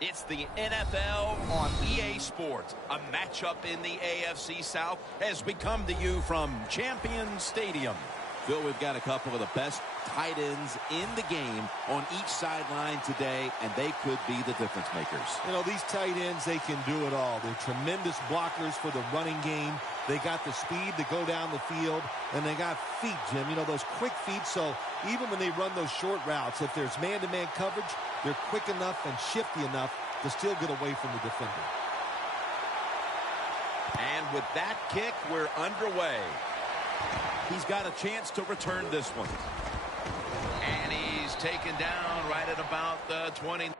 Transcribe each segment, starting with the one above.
It's the NFL on EA Sports. A matchup in the AFC South as we come to you from Champions Stadium. Phil, we've got a couple of the best tight ends in the game on each sideline today, and they could be the difference makers. You know, these tight ends, they can do it all. They're tremendous blockers for the running game. They got the speed to go down the field, and they got feet, Jim. You know, those quick feet, so even when they run those short routes, if there's man-to-man coverage, they're quick enough and shifty enough to still get away from the defender. And with that kick, we're underway. He's got a chance to return this one. And he's taken down right at about the 20.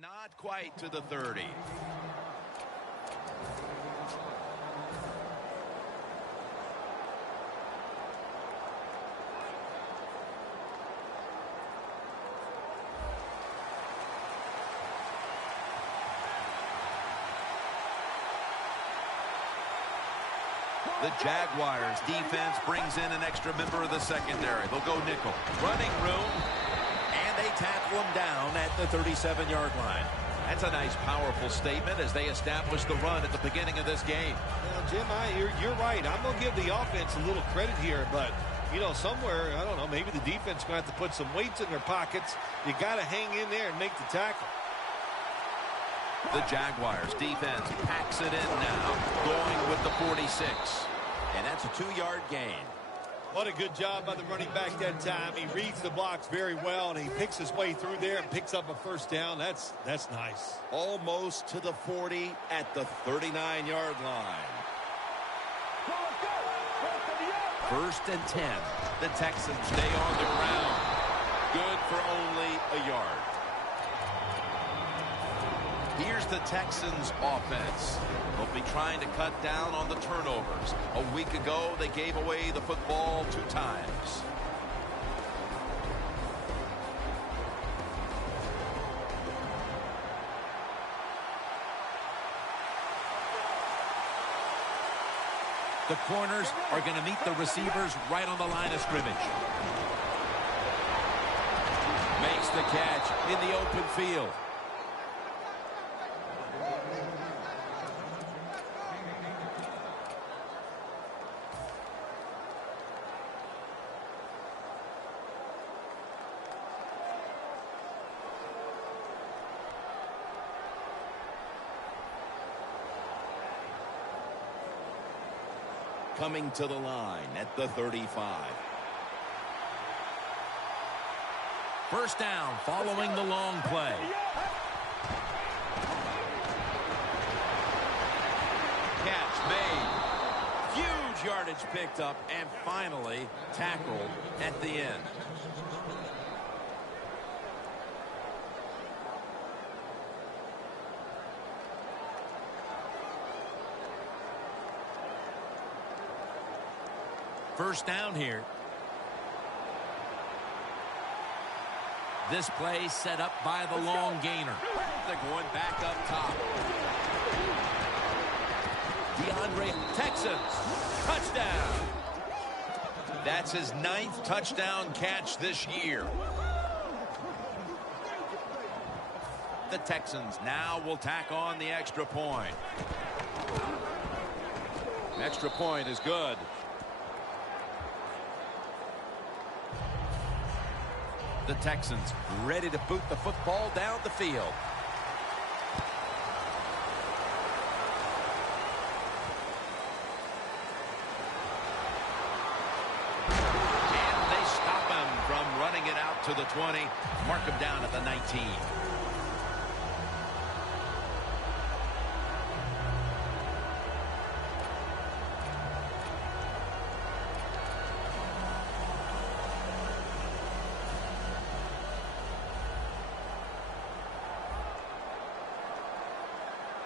Not quite to the 30. The Jaguars defense brings in an extra member of the secondary. They'll go nickel. Running room. They tackle him down at the 37-yard line. That's a nice, powerful statement as they establish the run at the beginning of this game. Well, Jim, you're right. I'm going to give the offense a little credit here, but, you know, somewhere, I don't know, maybe the defense going to have to put some weights in their pockets. You got to hang in there and make the tackle. The Jaguars defense packs it in now, going with the 46. And that's a 2-yard gain. What a good job by the running back that time. He reads the blocks very well, and he picks his way through there and picks up a first down. That's nice. Almost to the 40 at the 39-yard line. First and 10. The Texans stay on the ground. Good for only a yard. Here's the Texans offense. They'll be trying to cut down on the turnovers. A week ago, they gave away the football 2 times. The corners are going to meet the receivers right on the line of scrimmage. Makes the catch in the open field. Coming to the line at the 35. First down following the long play. Catch made. Huge yardage picked up and finally tackled at the end. First down here. This play set up by the long gainer. They're going back up top. Texans, touchdown. That's his 9th touchdown catch this year. The Texans now will tack on the extra point. Extra point is good. The Texans ready to boot the football down the field. Running it out to the 20. Mark him down at the 19.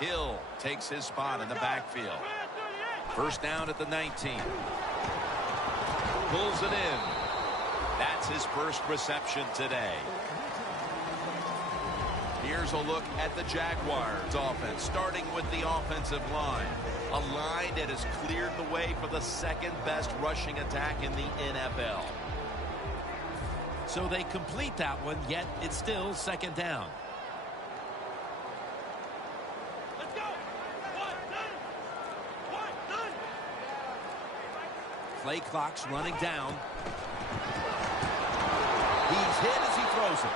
Hill takes his spot in the backfield. First down at the 19. Pulls it in. That's his first reception today. Here's a look at the Jaguars offense, starting with the offensive line. A line that has cleared the way for the second best rushing attack in the NFL. So they complete that one, yet it's still second down. Let's go. One, Play clock's running down. He's hit as he throws it.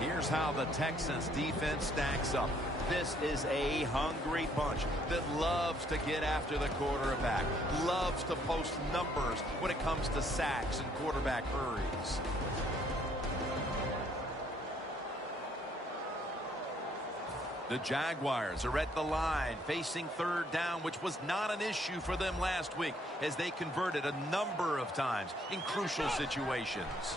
Here's how the Texans defense stacks up. This is a hungry bunch that loves to get after the quarterback, loves to post numbers when it comes to sacks and quarterback hurries. The Jaguars are at the line facing third down, which was not an issue for them last week as they converted a number of times in crucial situations.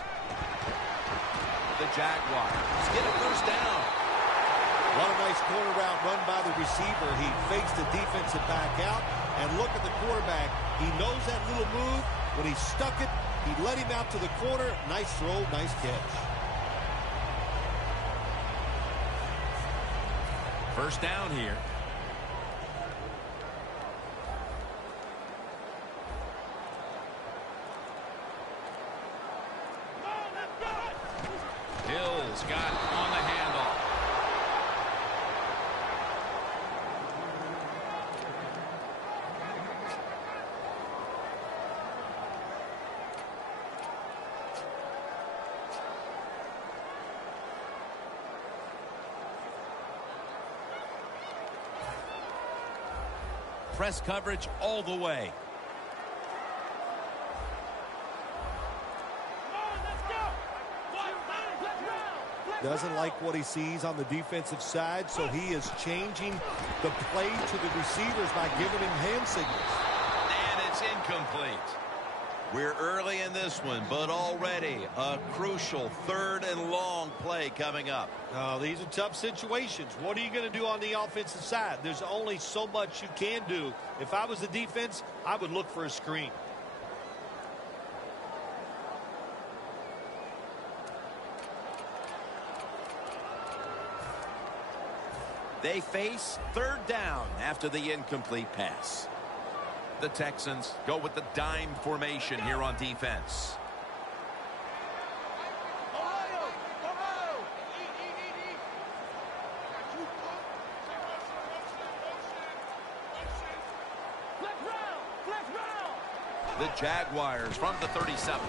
The Jaguars get a first down. What a nice corner route run by the receiver. He fakes the defensive back out, and look at the quarterback. He knows that little move. When he stuck it, he led him out to the corner. Nice throw, nice catch. First down here. Hill's got on the handoff. Press coverage all the way. Doesn't like what he sees on the defensive side, so he is changing the play to the receivers by giving him hand signals. And it's incomplete. We're early in this one, but already a crucial third and long play coming up. Oh, these are tough situations. What are you going to do on the offensive side? There's only so much you can do. If I was the defense, I would look for a screen. They face third down after the incomplete pass. The Texans go with the dime formation here on defense. The Jaguars from the 37.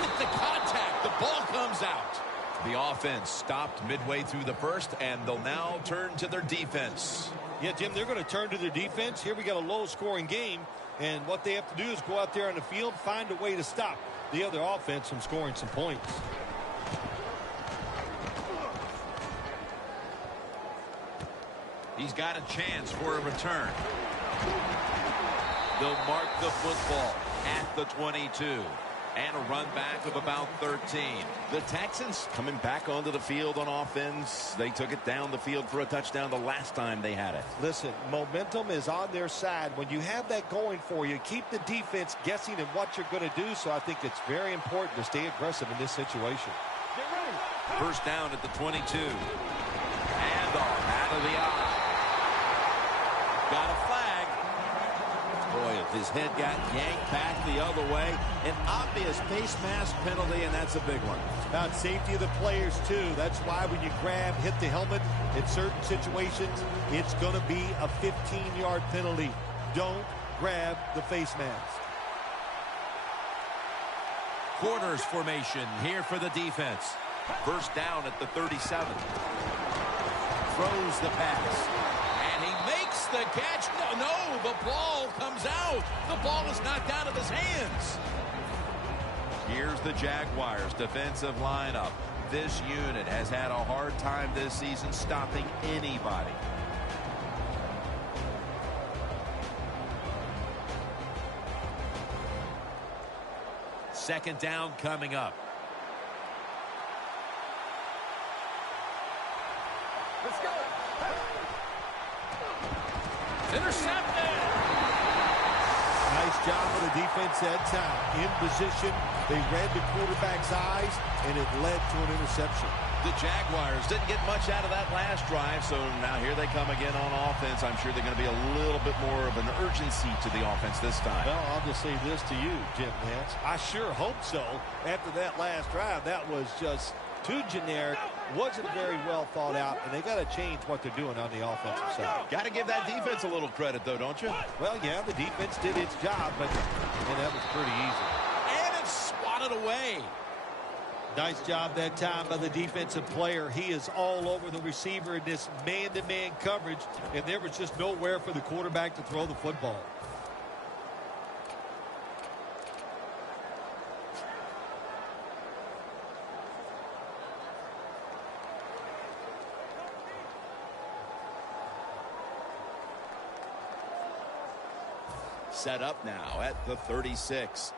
With the contact, the ball comes out. The offense stopped midway through the first, and they'll now turn to their defense. Yeah, Jim, they're going to turn to their defense. Here we got a low-scoring game, and what they have to do is go out there on the field, find a way to stop the other offense from scoring some points. He's got a chance for a return. They'll mark the football at the 22. And a run back of about 13. The Texans coming back onto the field on offense. They took it down the field for a touchdown the last time they had it. Listen, momentum is on their side. When you have that going for you, keep the defense guessing at what you're going to do. So I think it's very important to stay aggressive in this situation. First down at the 22. Handoff out of the eye. Got a flag. Boy, if his head got yanked back the other way, an obvious face mask penalty, and that's a big one. About safety of the players, too. That's why when you grab, hit the helmet in certain situations, it's going to be a 15-yard penalty. Don't grab the face mask. Corners formation here for the defense. First down at the 37. Throws the pass. And he makes the catch. No, the ball comes out. The ball is knocked out of his hands. Here's the Jaguars defensive lineup. This unit has had a hard time this season stopping anybody. Second down coming up. Let's go. Intercepted. Nice job of the defense that time. In position, they read the quarterback's eyes, and it led to an interception. The Jaguars didn't get much out of that last drive, so now here they come again on offense. I'm sure they're going to be a little bit more of an urgency to the offense this time. Well, I'll just say this to you, Jim Nance. I sure hope so. After that last drive, that was just too generic, wasn't very well thought out, and they got to change what they're doing on the offensive side. Got to give that defense a little credit, though, don't you? Well, yeah, the defense did its job, but that was pretty easy. And it's swatted away. Nice job that time by the defensive player. He is all over the receiver in this man-to-man coverage, and there was just nowhere for the quarterback to throw the football. Set up now at the 36.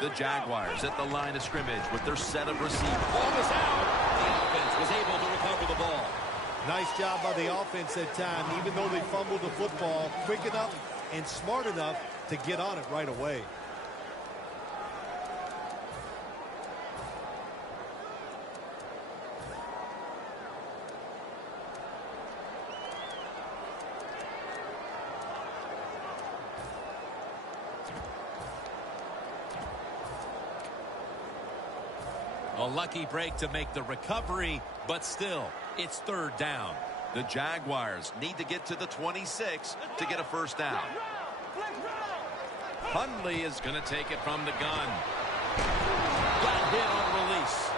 The Jaguars at the line of scrimmage with their set of receivers. Ball was out. The offense was able to recover the ball. Nice job by the offense that time, even though they fumbled the football, quick enough and smart enough to get on it right away. A lucky break to make the recovery, but still, it's third down. The Jaguars need to get to the 26 to get a first down. Hundley is going to take it from the gun. Got hit on release.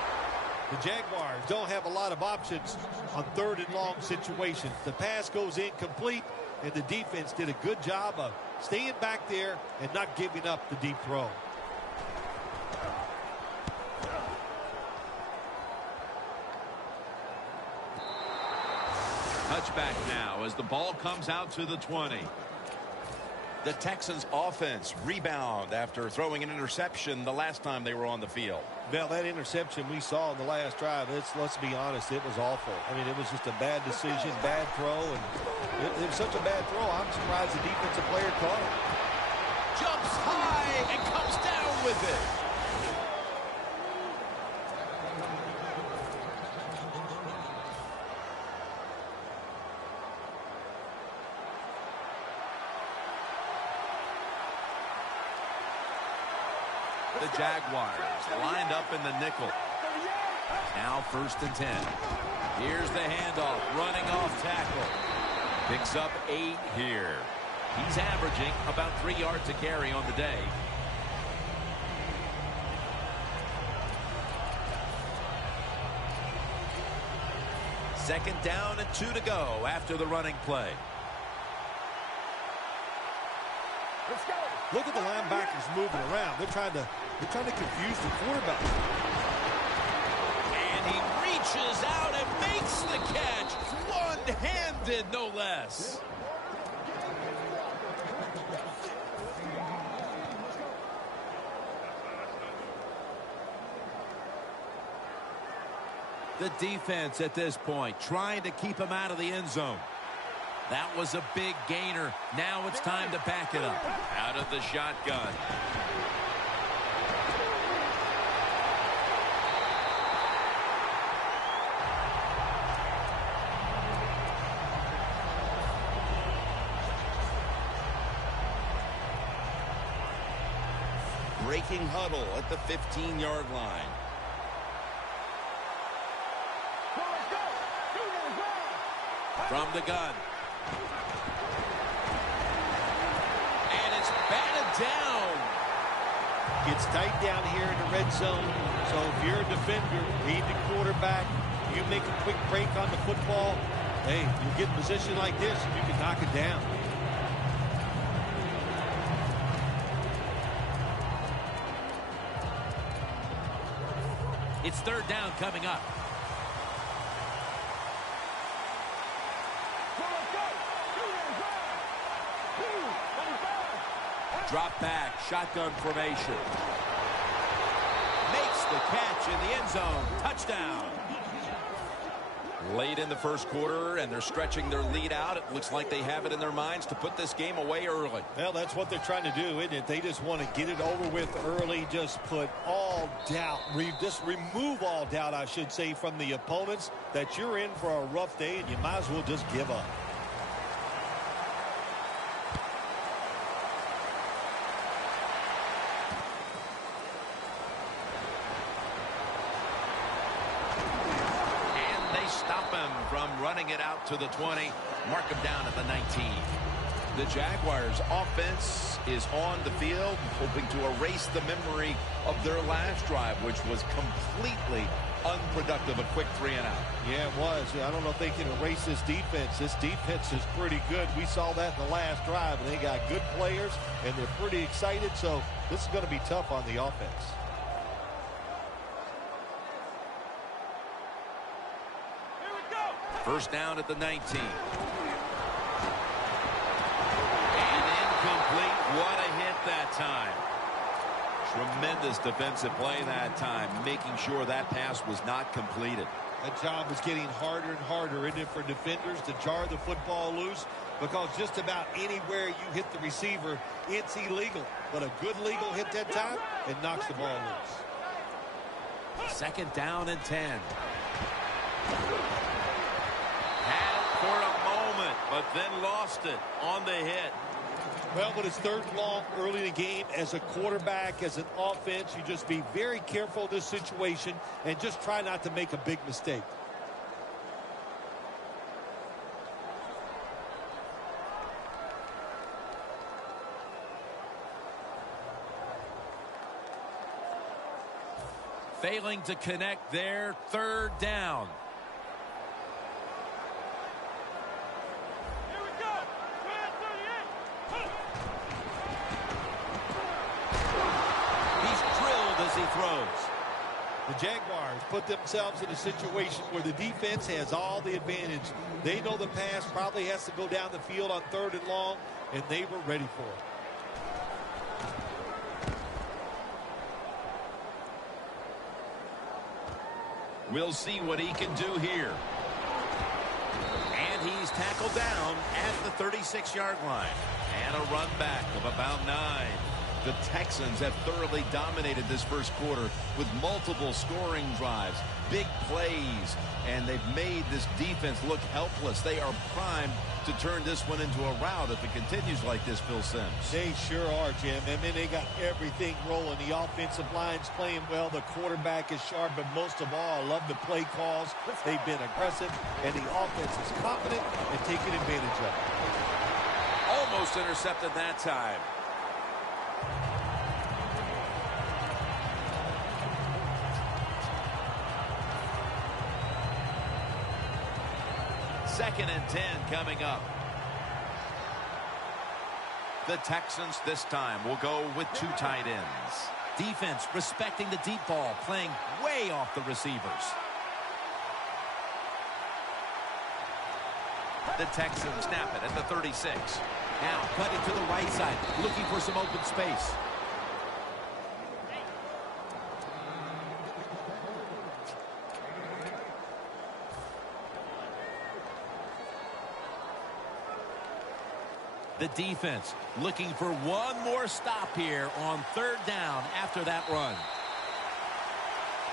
The Jaguars don't have a lot of options on third and long situations. The pass goes incomplete, and the defense did a good job of staying back there and not giving up the deep throw. Touchback now as the ball comes out to the 20. The Texans offense rebound after throwing an interception the last time they were on the field. Now, that interception we saw in the last drive, let's be honest, it was awful. I mean, it was just a bad decision, bad throw, and it was such a bad throw, I'm surprised the defensive player caught it. Jumps high and comes down with it. The Jaguars lined up in the nickel. Now first and 10. Here's the handoff, running off tackle. Picks up 8 here. He's averaging about 3 yards a carry on the day. Second down and 2 to go after the running play. Let's go. Look at the linebackers moving around. They're trying to confuse the quarterback. And he reaches out and makes the catch. One Red-handed, no less. The defense at this point trying to keep him out of the end zone. That was a big gainer. Now it's time to back it up. Out of the shotgun. Breaking huddle at the 15-yard line. From the gun. And it's batted down. It's tight down here in the red zone. So if you're a defender, read the quarterback, you make a quick break on the football, hey, you get in a position like this, you can knock it down. It's third down coming up. Drop back, shotgun formation. Makes the catch in the end zone. Touchdown. Late in the first quarter, and they're stretching their lead out. It looks like they have it in their minds to put this game away early. Well, that's what they're trying to do, isn't it? They just want to get it over with early, just put all doubt, just remove all doubt, I should say, from the opponents that you're in for a rough day, and you might as well just give up. From running it out to the 20, mark him down at the 19. The Jaguars offense is on the field, hoping to erase the memory of their last drive, which was completely unproductive, a quick 3-and-out. Yeah, it was. I don't know if they can erase this defense. This defense is pretty good. We saw that in the last drive, and they got good players, and they're pretty excited, so this is going to be tough on the offense. First down at the 19. And incomplete. What a hit that time. Tremendous defensive play that time, making sure that pass was not completed. That job is getting harder and harder, isn't it, for defenders to jar the football loose, because just about anywhere you hit the receiver, it's illegal. But a good legal hit that time, it knocks the ball loose. Second down and 10. For a moment, but then lost it on the hit. Well, but it's third and long early in the game. As a quarterback, as an offense, you just be very careful of this situation and just try not to make a big mistake. Failing to connect there, third down. He throws. The Jaguars put themselves in a situation where the defense has all the advantage. They know the pass probably has to go down the field on third and long, and they were ready for it. We'll see what he can do here. And he's tackled down at the 36-yard line. And a run back of about 9. The Texans have thoroughly dominated this first quarter with multiple scoring drives, big plays, and they've made this defense look helpless. They are primed to turn this one into a rout if it continues like this, Phil Simms. They sure are, Jim. I mean, they got everything rolling. The offensive line's playing well. The quarterback is sharp, but most of all, I love the play calls. They've been aggressive, and the offense is confident and taking advantage of it. Almost intercepted that time. Second and 10 coming up. The Texans this time will go with 2 tight ends. Defense respecting the deep ball, playing way off the receivers. The Texans snap it at the 36. Now cutting to the right side, looking for some open space. The defense looking for one more stop here on third down after that run.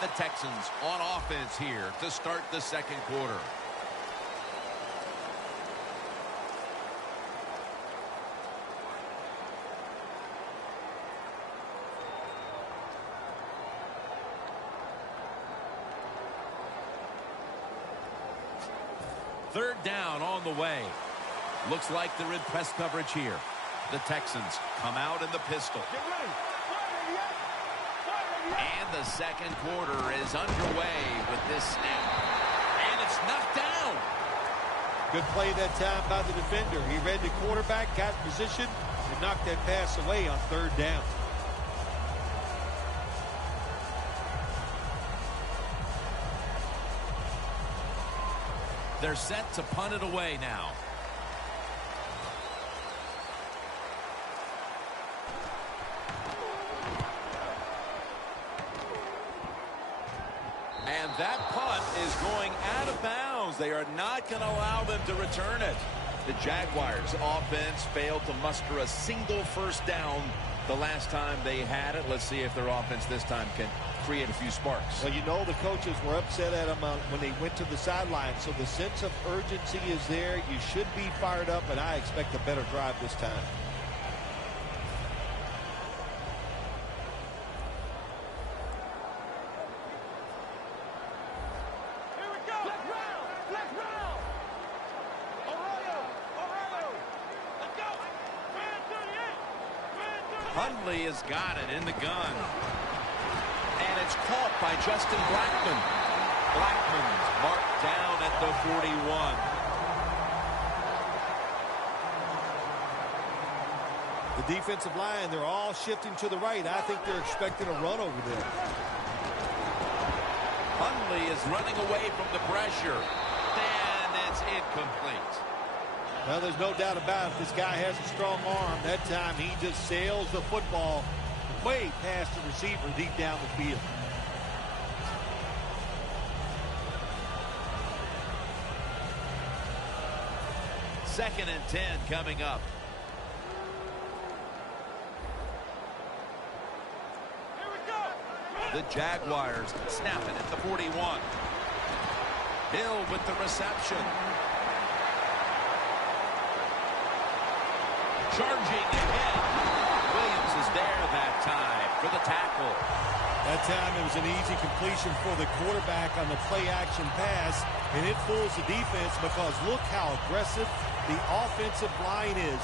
The Texans on offense here to start the second quarter. Third down on the way. Looks like they're in press coverage here. The Texans come out in the pistol. And the second quarter is underway with this snap. And it's knocked down. Good play that time by the defender. He read the quarterback, got in position, and knocked that pass away on third down. They're set to punt it away now. And that punt is going out of bounds. They are not going to allow them to return it. The Jaguars offense failed to muster a single first down the last time they had it. Let's see if their offense this time can create a few sparks. Well, you know the coaches were upset at them when they went to the sideline, so the sense of urgency is there. You should be fired up, and I expect a better drive this time. Hundley has got it in the gun. And it's caught by Justin Blackman. Blackman's marked down at the 41. The defensive line, they're all shifting to the right. I think they're expecting a run over there. Hundley is running away from the pressure. And it's incomplete. Well, there's no doubt about it. This guy has a strong arm. That time he just sails the football way past the receiver deep down the field. Second and 10 coming up. The Jaguars snap it at the 41. Hill with the reception. Charging ahead. Williams is there that time for the tackle. That time it was an easy completion for the quarterback on the play-action pass, and it fools the defense because look how aggressive the offensive line is.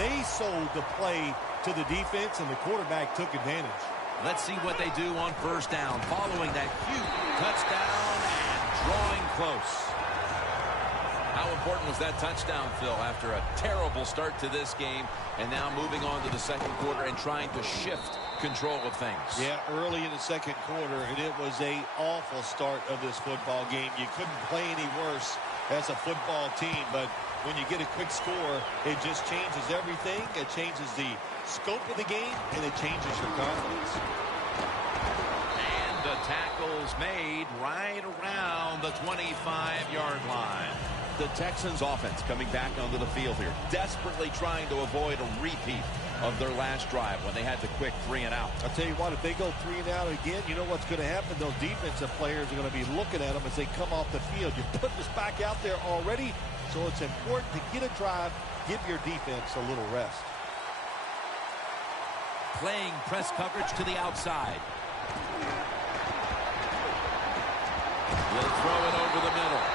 They sold the play to the defense, and the quarterback took advantage. Let's see what they do on first down following that huge touchdown and drawing close. How important was that touchdown, Phil, after a terrible start to this game and now moving on to the second quarter and trying to shift control of things? Yeah, early in the second quarter, and it was an awful start of this football game. You couldn't play any worse as a football team, but when you get a quick score, it just changes everything. It changes the scope of the game, and it changes your confidence. And the tackle's made right around the 25-yard line. The Texans offense coming back onto the field here, desperately trying to avoid a repeat of their last drive when they had the quick 3 and out. I'll tell you what, if they go 3 and out again, you know what's going to happen? Those defensive players are going to be looking at them as they come off the field. You put this back out there already, so it's important to get a drive, give your defense a little rest. Playing press coverage to the outside. Will throw it over the middle.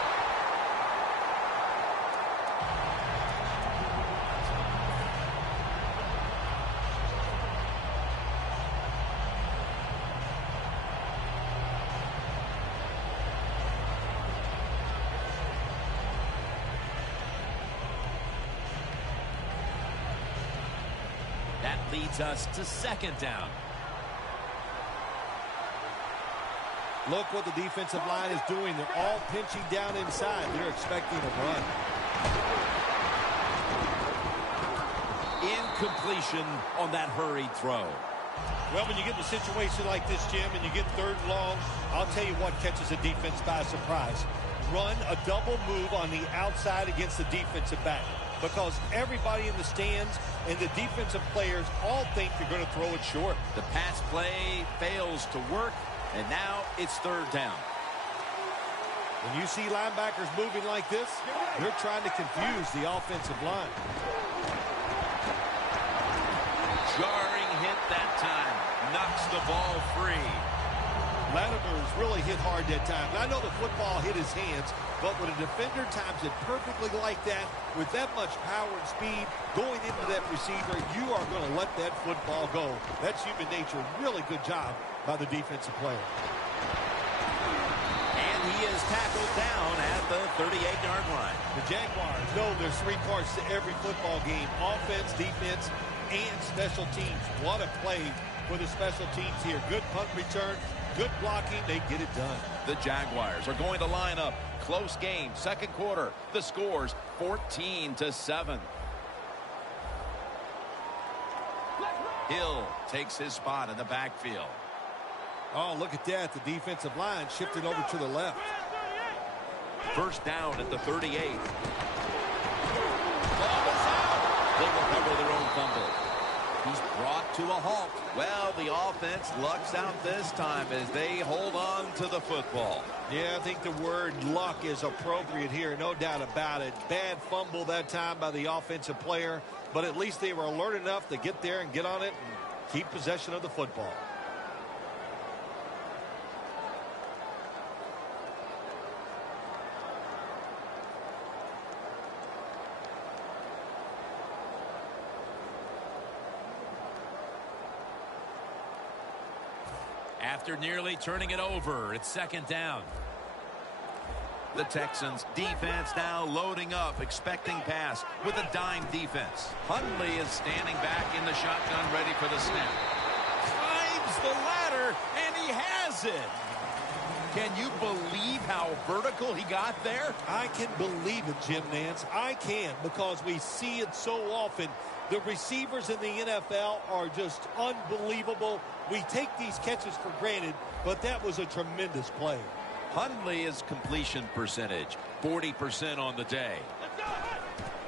That leads us to second down. Look what the defensive line is doing. They're all pinching down inside. They're expecting a run. Incompletion on that hurried throw. Well, when you get in a situation like this, Jim, and you get third and long, I'll tell you what catches a defense by surprise. Run a double move on the outside against the defensive back, because everybody in the stands and the defensive players all think they're going to throw it short. The pass play fails to work, and now it's third down. When you see linebackers moving like this, they're trying to confuse the offensive line. Jarring hit that time. Knocks the ball free. Latimer's really hit hard that time. I know the football hit his hands, but when a defender times it perfectly like that, with that much power and speed going into that receiver, you are going to let that football go. That's human nature. Really good job by the defensive player. And he is tackled down at the 38-yard line. The Jaguars know there's three parts to every football game: offense, defense, and special teams. What a play for the special teams here. Good punt return, good blocking. They get it done. The Jaguars are going to line up. Close game, second quarter. The score's 14-7. Hill takes his spot in the backfield. Oh, look at that. The defensive line shifted over to the left. First down at the 38. Ball is out. They recover their own fumble. He's brought to a halt. Well, the offense lucks out this time as they hold on to the football. Yeah, I think the word luck is appropriate here, no doubt about it. Bad fumble that time by the offensive player, but at least they were alert enough to get there and get on it and keep possession of the football. After nearly turning it over, it's second down. The Texans defense now loading up, expecting pass with a dime defense. Hundley is standing back in the shotgun, ready for the snap. Climbs the ladder, and he has it. Can you believe how vertical he got there? I can believe it, Jim Nance. I can, because we see it so often. The receivers in the NFL are just unbelievable. We take these catches for granted, but that was a tremendous play. Hundley's completion percentage, 40% on the day.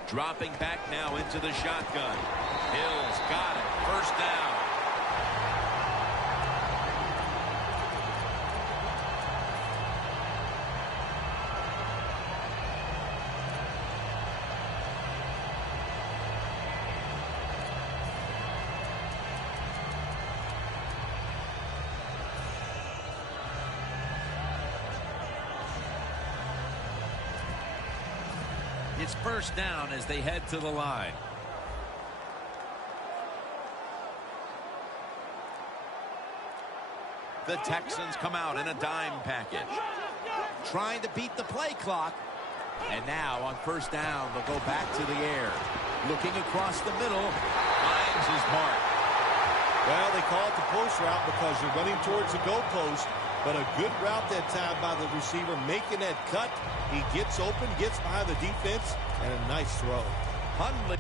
Dropping back now into the shotgun. Hill's got it. First down. It's first down as they head to the line. The Texans come out in a dime package, trying to beat the play clock. And now on first down, they'll go back to the air. Looking across the middle, finds his mark. Well, they call it the post route because you're running towards the goalpost, but a good route that time by the receiver, making that cut. He gets open, gets behind the defense, and a nice throw. Hundley.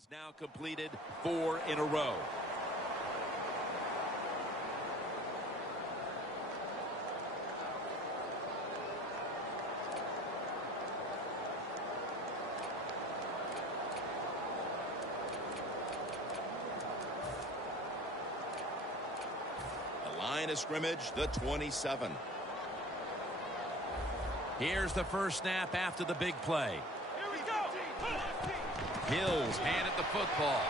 has now completed 4 in a row. Line of scrimmage, the 27. Here's the first snap after the big play. Here we go. Hills handed the football.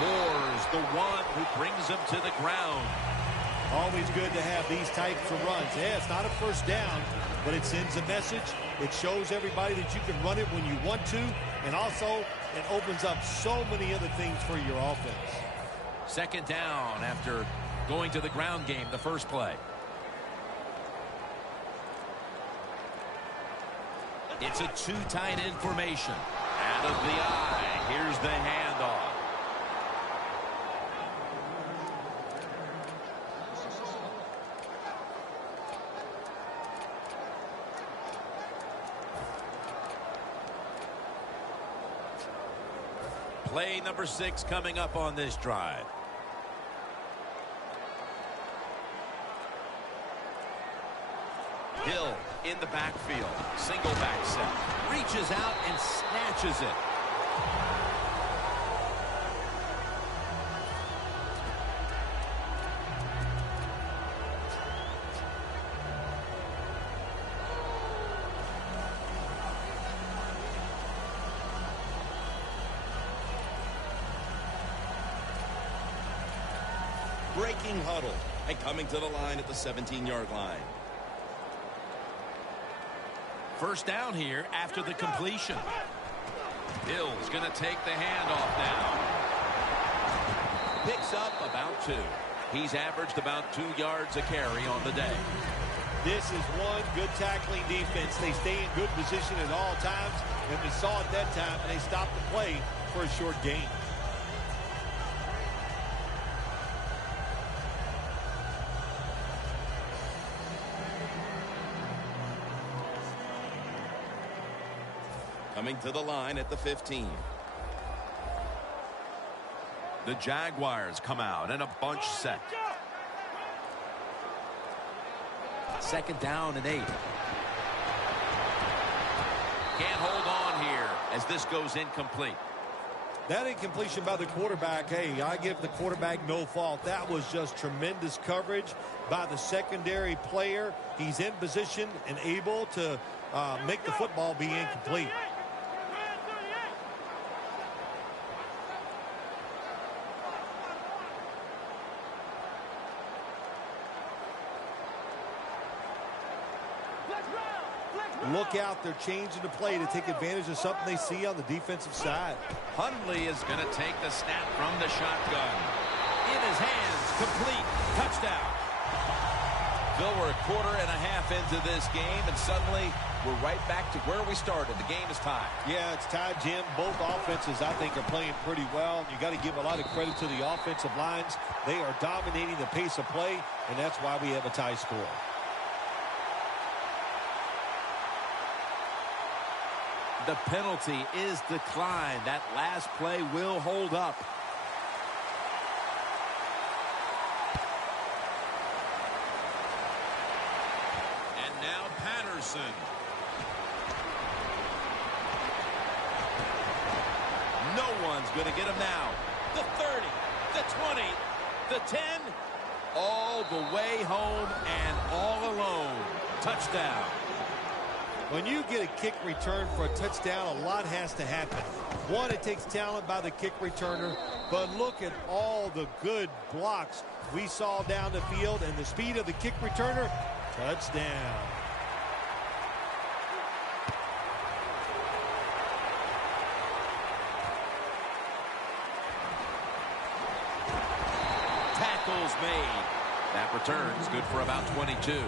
Moore's the one who brings him to the ground. Always good to have these types of runs. Yeah, it's not a first down, but it sends a message. It shows everybody that you can run it when you want to, and also it opens up so many other things for your offense. Second down after going to the ground game the first play. It's a two tight end formation. Out of the eye. Here's the handoff. Play number 6 coming up on this drive. Hill in the backfield. Single back set. Reaches out and snatches it. Breaking huddle and coming to the line at the 17-yard line. First down here after the completion. Hill's going to take the handoff now. Picks up about 2. He's averaged about 2 yards a carry on the day. This is one good tackling defense. They stay in good position at all times, and we saw it that time, and they stopped the play for a short gain. Coming to the line at the 15. The Jaguars come out in a bunch set. Second down and 8. Can't hold on here as this goes incomplete. That incompletion by the quarterback, hey, I give the quarterback no fault. That was just tremendous coverage by the secondary player. He's in position and able to make the football be incomplete. Look out, they're changing the play to take advantage of something they see on the defensive side. Hundley is going to take the snap from the shotgun. In his hands, complete, touchdown. Phil, we're a quarter and a half into this game, and suddenly we're right back to where we started. The game is tied. Yeah, it's tied, Jim. Both offenses, I think, are playing pretty well. You got to give a lot of credit to the offensive lines. They are dominating the pace of play, and that's why we have a tie score. The penalty is declined. That last play will hold up. And now Patterson. No one's going to get him now. The 30, the 20, the 10, all the way home and all alone. Touchdown. When you get a kick return for a touchdown, a lot has to happen. One, it takes talent by the kick returner, but look at all the good blocks we saw down the field and the speed of the kick returner. Touchdown. Tackles made. That return's good for about 22.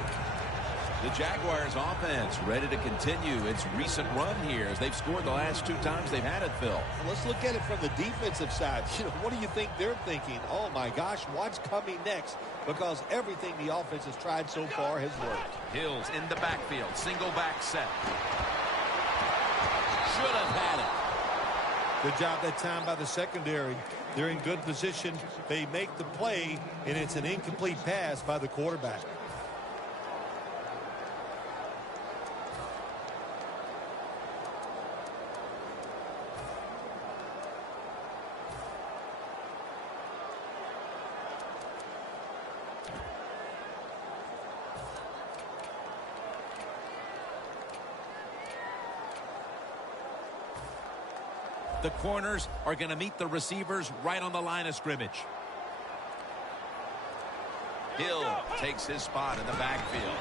The Jaguars offense ready to continue its recent run here as they've scored the last 2 times they've had it, Phil. Let's look at it from the defensive side. What do you think they're thinking? Oh, my gosh, what's coming next? Because everything the offense has tried so far has worked. Hills in the backfield. Single back set. Should have had it. Good job that time by the secondary. They're in good position. They make the play, and it's an incomplete pass by the quarterback. The corners are going to meet the receivers right on the line of scrimmage. Hill takes his spot in the backfield.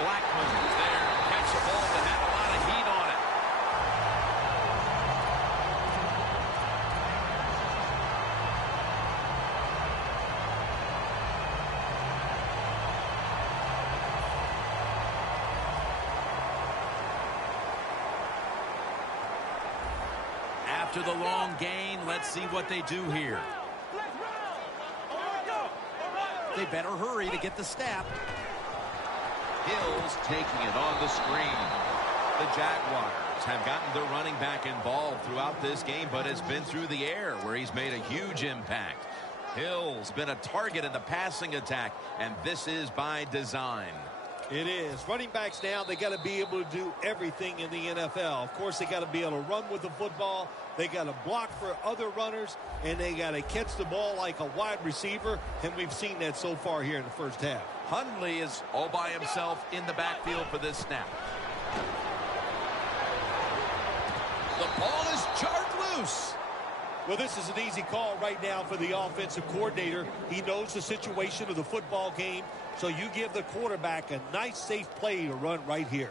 Blackman there. Catch the ball that had a lot of heat on it. After the long gain, let's see what they do here. They better hurry to get the snap. Hill's taking it on the screen. The Jaguars have gotten their running back involved throughout this game, but it's been through the air where he's made a huge impact. Hill's been a target in the passing attack, and this is by design. It is. Running backs now, they got to be able to do everything in the NFL. Of course, they got to be able to run with the football. They got to block for other runners, and they got to catch the ball like a wide receiver, and we've seen that so far here in the first half. Hundley is all by himself in the backfield for this snap. The ball is jarred loose. Well, this is an easy call right now for the offensive coordinator. He knows the situation of the football game, so you give the quarterback a nice, safe play to run right here.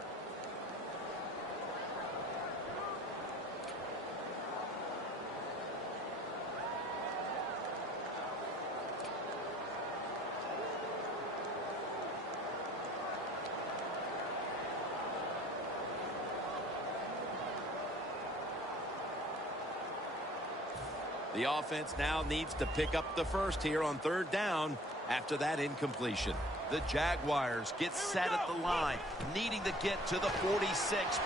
The offense now needs to pick up the first here on third down after that incompletion. The Jaguars get set at the line, needing to get to the 46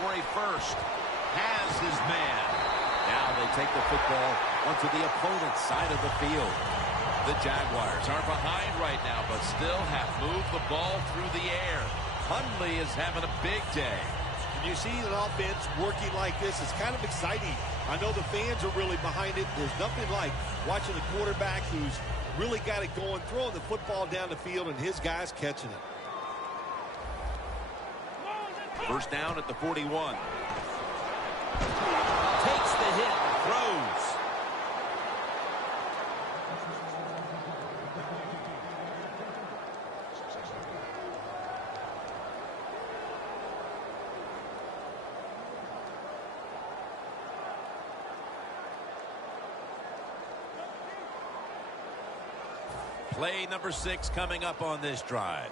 for a first. Has his man. Now they take the football onto the opponent's side of the field. The Jaguars are behind right now, but still have moved the ball through the air. Hundley is having a big day. When you see an offense working like this, it's kind of exciting. I know the fans are really behind it. There's nothing like watching a quarterback who's really got it going, throwing the football down the field, and his guys catching it. First down at the 41. Takes the hit, throws. Play number 6 coming up on this drive.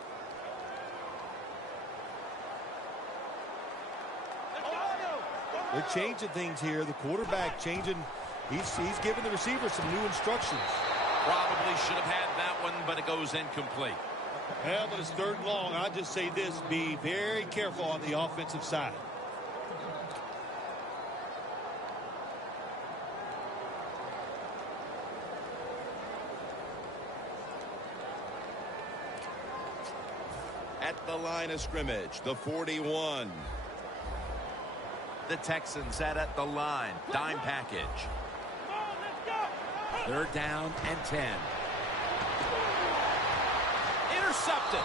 They're changing things here. The quarterback changing. He's giving the receiver some new instructions. Probably should have had that one, but it goes incomplete. Well, but it's third and long. I'll just say this. Be very careful on the offensive side. At the line of scrimmage, the 41. The Texans set at the line. Dime package. Third down and 10. Intercepted.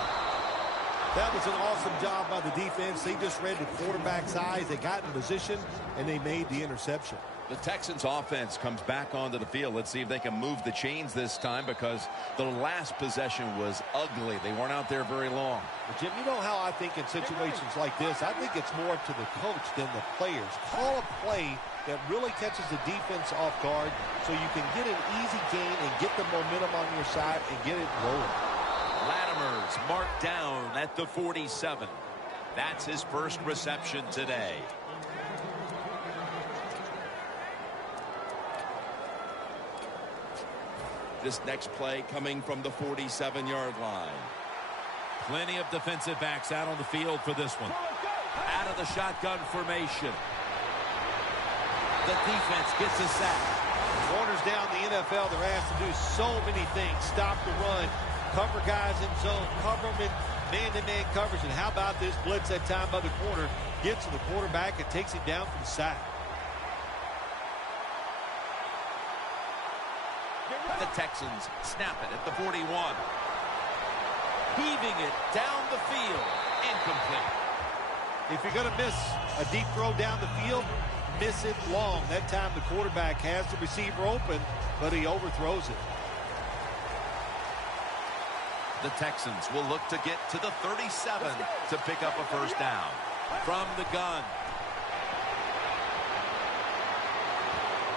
That was an awesome job by the defense. They just read the quarterback's eyes. They got in position, and they made the interception. The Texans offense comes back onto the field. Let's see if they can move the chains this time, because the last possession was ugly. They weren't out there very long. But Jim, you know how I think in situations like this, I think it's more up to the coach than the players. Call a play that really catches the defense off guard so you can get an easy gain and get the momentum on your side and get it rolling. Latimer's marked down at the 47. That's his first reception today. This next play coming from the 47-yard line. Plenty of defensive backs out on the field for this one. Out of the shotgun formation. The defense gets a sack. Corners down the NFL, they're asked to do so many things. Stop the run, cover guys in zone, cover them in man-to-man coverage. And how about this blitz that time by the corner? Gets to the quarterback and takes him down for the sack. The Texans snap it at the 41. Heaving it down the field. Incomplete. If you're going to miss a deep throw down the field, miss it long. That time the quarterback has the receiver open, but he overthrows it. The Texans will look to get to the 37 to pick up a first down. From the gun.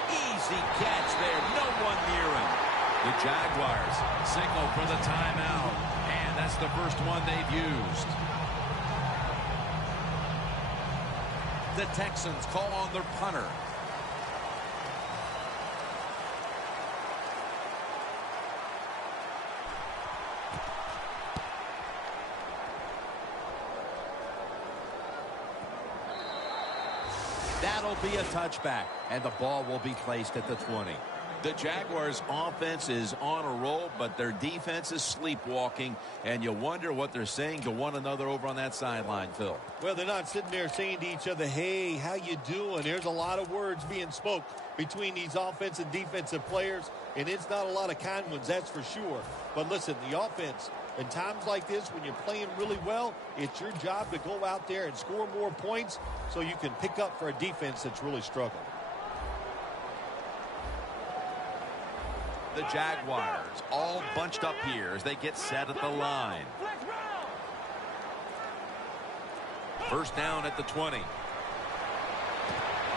Easy catch there. No one near him. The Jaguars signal for the timeout. And that's the first one they've used. The Texans call on their punter. That'll be a touchback, and the ball will be placed at the 20. The Jaguars' offense is on a roll, but their defense is sleepwalking, and you wonder what they're saying to one another over on that sideline, Phil. Well, they're not sitting there saying to each other, hey, how you doing? There's a lot of words being spoke between these offensive and defensive players, and it's not a lot of kind ones, that's for sure. But listen, the offense, in times like this, when you're playing really well, it's your job to go out there and score more points so you can pick up for a defense that's really struggling. The Jaguars all bunched up here as they get set at the line. First down at the 20.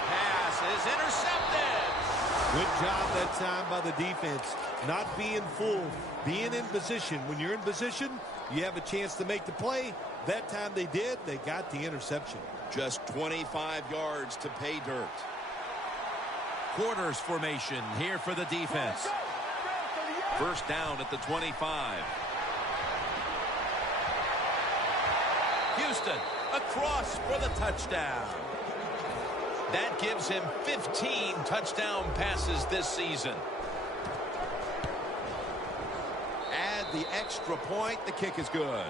Pass is intercepted. Good job that time by the defense. Not being fooled, being in position. When you're in position, you have a chance to make the play. That time they did. They got the interception. Just 25 yards to pay dirt. Quarters formation here for the defense. First down at the 25. Houston across for the touchdown. That gives him 15 touchdown passes this season. Add the extra point. The kick is good.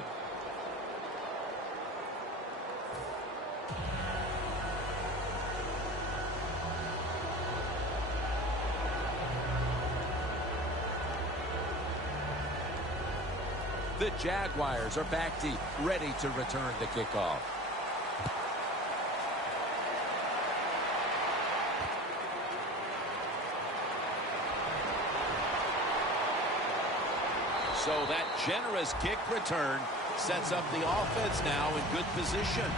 The Jaguars are back deep, ready to return the kickoff. So that generous kick return sets up the offense now in good position.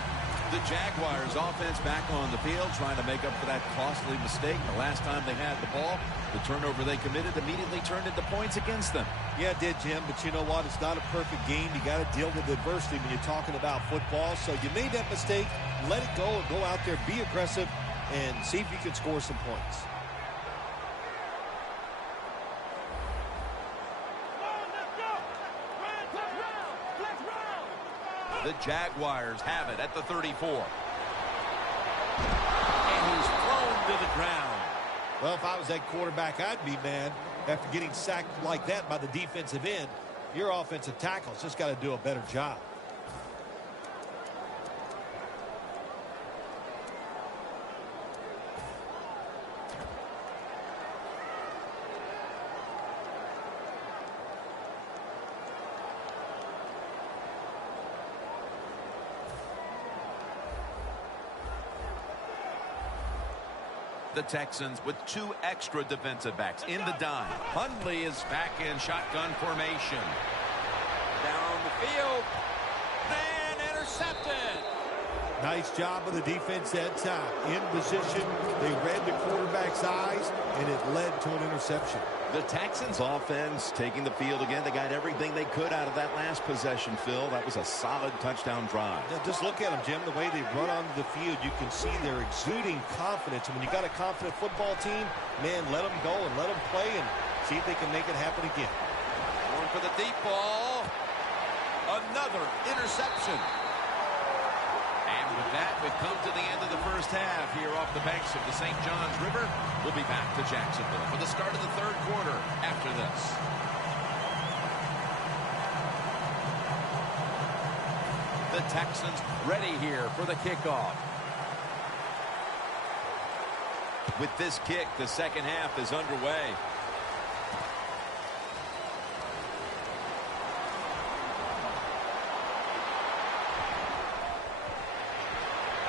The Jaguars offense back on the field trying to make up for that costly mistake. The last time they had the ball, the turnover they committed immediately turned into points against them. Yeah, it did, Jim, but you know what? It's not a perfect game. You got to deal with adversity when you're talking about football. So you made that mistake, let it go, and go out there, be aggressive, and see if you can score some points. The Jaguars have it at the 34. And he's thrown to the ground. Well, if I was that quarterback, I'd be mad after getting sacked like that by the defensive end. Your offensive tackle's just got to do a better job. The Texans with 2 extra defensive backs in the dime. Hundley is back in shotgun formation. Down the field. And intercepted. Nice job of the defense that time. In position, they read the quarterback's eyes, and it led to an interception. The Texans offense taking the field again. They got everything they could out of that last possession, Phil. That was a solid touchdown drive. Yeah, just look at them, Jim. The way they run onto the field, you can see they're exuding confidence. And when you got a confident football team, man, let them go and let them play and see if they can make it happen again. Going for the deep ball. Another interception. And With that, we've come to the end of the first half here off the banks of the St. Johns River. We'll be back to Jacksonville for the start of the third quarter after this. The Texans ready here for the kickoff. With this kick, the second half is underway.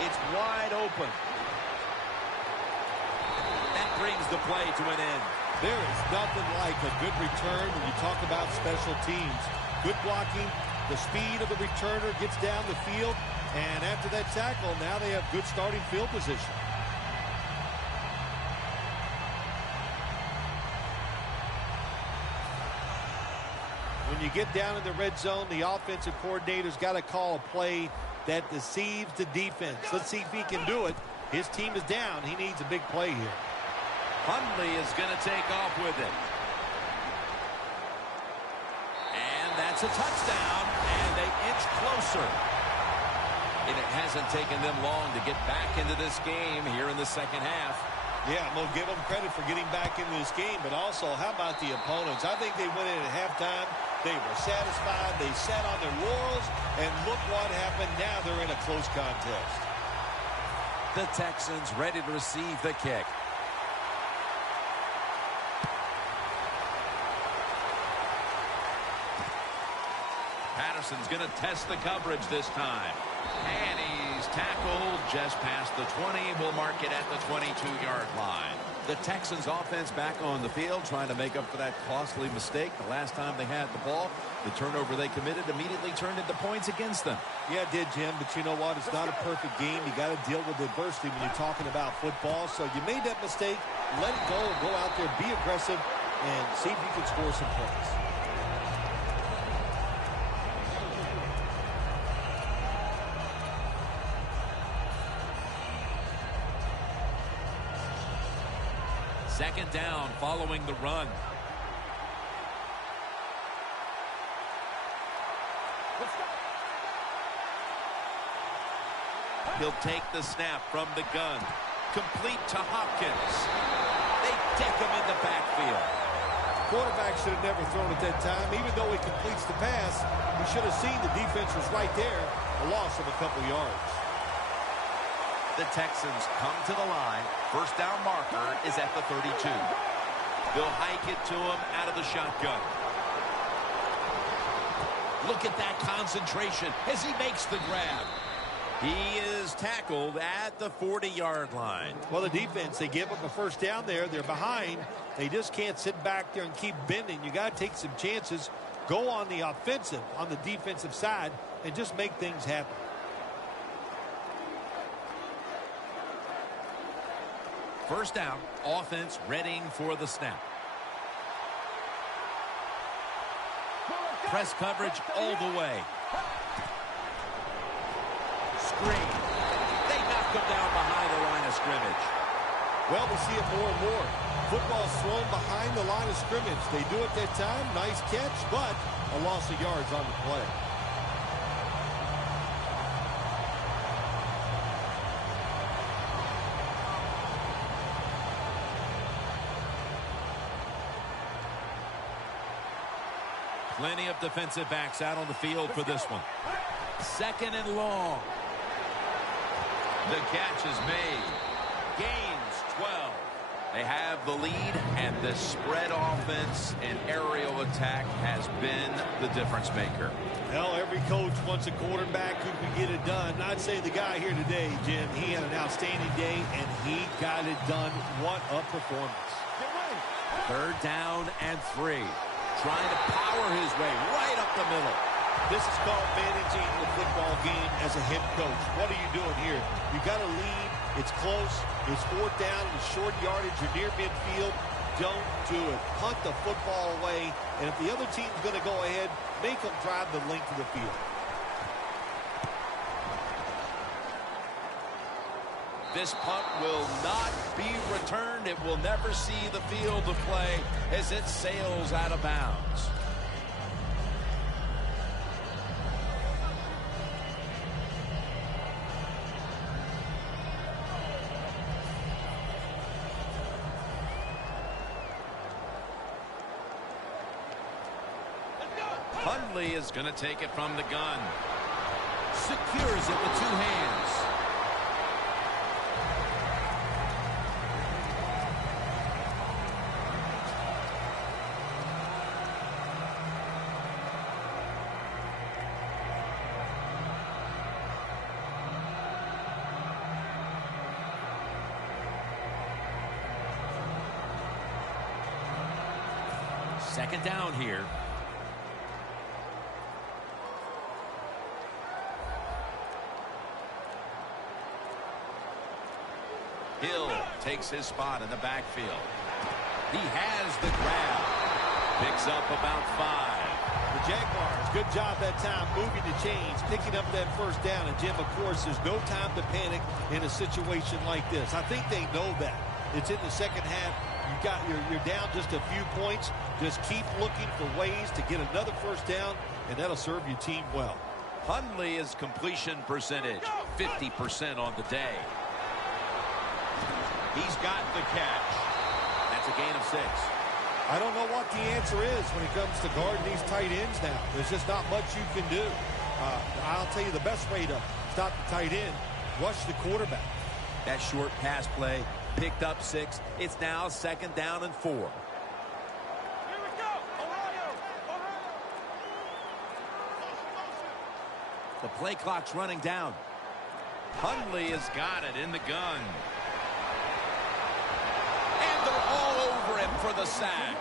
It's wide open. That brings the play to an end. There is nothing like a good return when you talk about special teams. Good blocking, the speed of the returner gets down the field, and after that tackle, now they have good starting field position. When you get down in the red zone, the offensive coordinator's got to call a play that deceives the defense. Let's see if he can do it. His team is down. He needs a big play here. Hundley is going to take off with it. And that's a touchdown, and they inch closer. And it hasn't taken them long to get back into this game here in the second half. Yeah, I'm going to give them credit for getting back into this game, but also, how about the opponents? I think they went in at halftime. They were satisfied. They sat on their laurels, and look what happened. Now they're in a close contest. The Texans ready to receive the kick. Patterson's going to test the coverage this time. And he's tackled just past the 20. We'll mark it at the 22-yard line. The Texans offense back on the field trying to make up for that costly mistake. The last time they had the ball, the turnover they committed immediately turned into points against them. Yeah, it did, Jim, but you know what? It's not a perfect game. You got to deal with adversity when you're talking about football. So you made that mistake, let it go, go out there, be aggressive, and see if you can score some points. Second down following the run. He'll take the snap from the gun. Complete to Hopkins. They deck him in the backfield. Quarterback should have never thrown at that time. Even though he completes the pass, he should have seen the defense was right there. A loss of a couple yards. The Texans come to the line. First down marker is at the 32. They'll hike it to him out of the shotgun. Look at that concentration as he makes the grab. He is tackled at the 40-yard line. Well, the defense, they give up a first down there. They're behind. They just can't sit back there and keep bending. You got to take some chances. Go on the offensive, on the defensive side, and just make things happen. First down, offense readying for the snap. Press coverage all the way. Screen. They knock him down behind the line of scrimmage. Well, we see it more and more. Football's thrown behind the line of scrimmage. They do it that time. Nice catch, but a loss of yards on the play. Plenty of defensive backs out on the field for this one. Second and long. The catch is made. Gains 12. They have the lead, and this spread offense and aerial attack has been the difference maker. Well, every coach wants a quarterback who can get it done. I'd say the guy here today, Jim, he had an outstanding day, and he got it done. What a performance. Third down and 3. Trying to power his way right up the middle. This is called managing the football game as a head coach. What are you doing here? You got to lead. It's close. It's fourth down. It's short yardage. You're near midfield. Don't do it. Punt the football away. And if the other team's going to go ahead, make them drive the length of the field. This punt will not be returned. It will never see the field of play as it sails out of bounds. Hundley is going to take it from the gun. Secures it with 2 hands. Second down here. Hill takes his spot in the backfield. He has the grab. Picks up about 5. The Jaguars, good job that time moving the chains, picking up that first down. And, Jim, of course, there's no time to panic in a situation like this. I think they know that. It's in the second half. You're down just a few points. Just keep looking for ways to get another first down, and that'll serve your team well. Hundley's completion percentage, 50% on the day. He's got the catch. That's a gain of 6. I don't know what the answer is when it comes to guarding these tight ends now. There's just not much you can do. I'll tell you the best way to stop the tight end, rush the quarterback. That short pass play picked up 6. It's now 2nd down and 4. The play clock's running down. Hundley has got it in the gun. And they're all over him for the sack.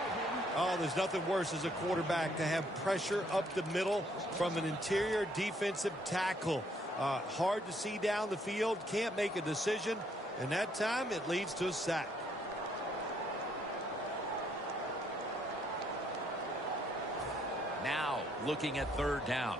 Oh, there's nothing worse as a quarterback to have pressure up the middle from an interior defensive tackle. Hard to see down the field, can't make a decision, and that time it leads to a sack. Now looking at 3rd down.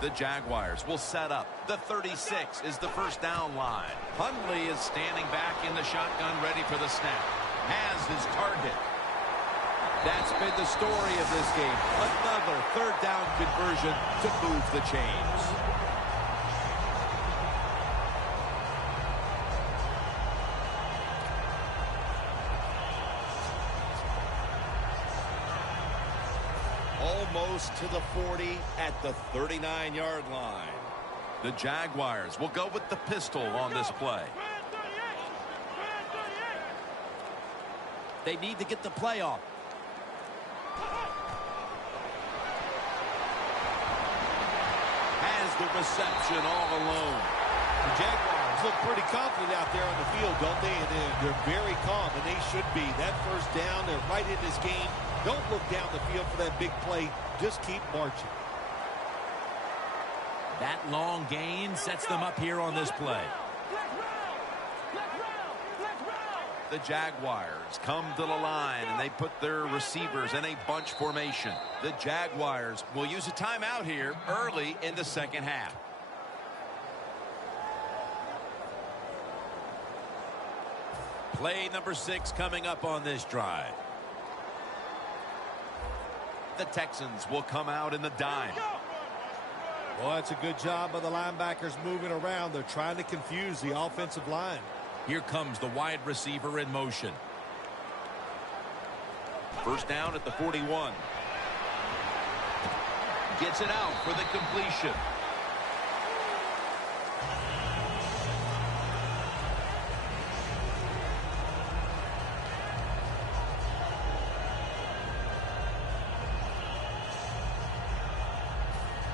The Jaguars will set up. The 36 is the first down line. Hundley is standing back in the shotgun ready for the snap. Has his target. That's been the story of this game. Another 3rd down conversion to move the chains. Almost to the 40 at the 39-yard line. The Jaguars will go with the pistol on this play. They need to get the play off. Has the reception all alone. The Jaguars look pretty confident out there on the field, don't they? And they're very calm, and they should be. That first down, they're right in this game. Don't look down the field for that big play. Just keep marching. That long gain sets them up here on this play. The Jaguars come to the line, and they put their receivers in a bunch formation. The Jaguars will use a timeout here early in the second half. Play number 6 coming up on this drive. The Texans will come out in the dime. Well, that's a good job by the linebackers moving around. They're trying to confuse the offensive line. Here comes the wide receiver in motion. First down at the 41. Gets it out for the completion.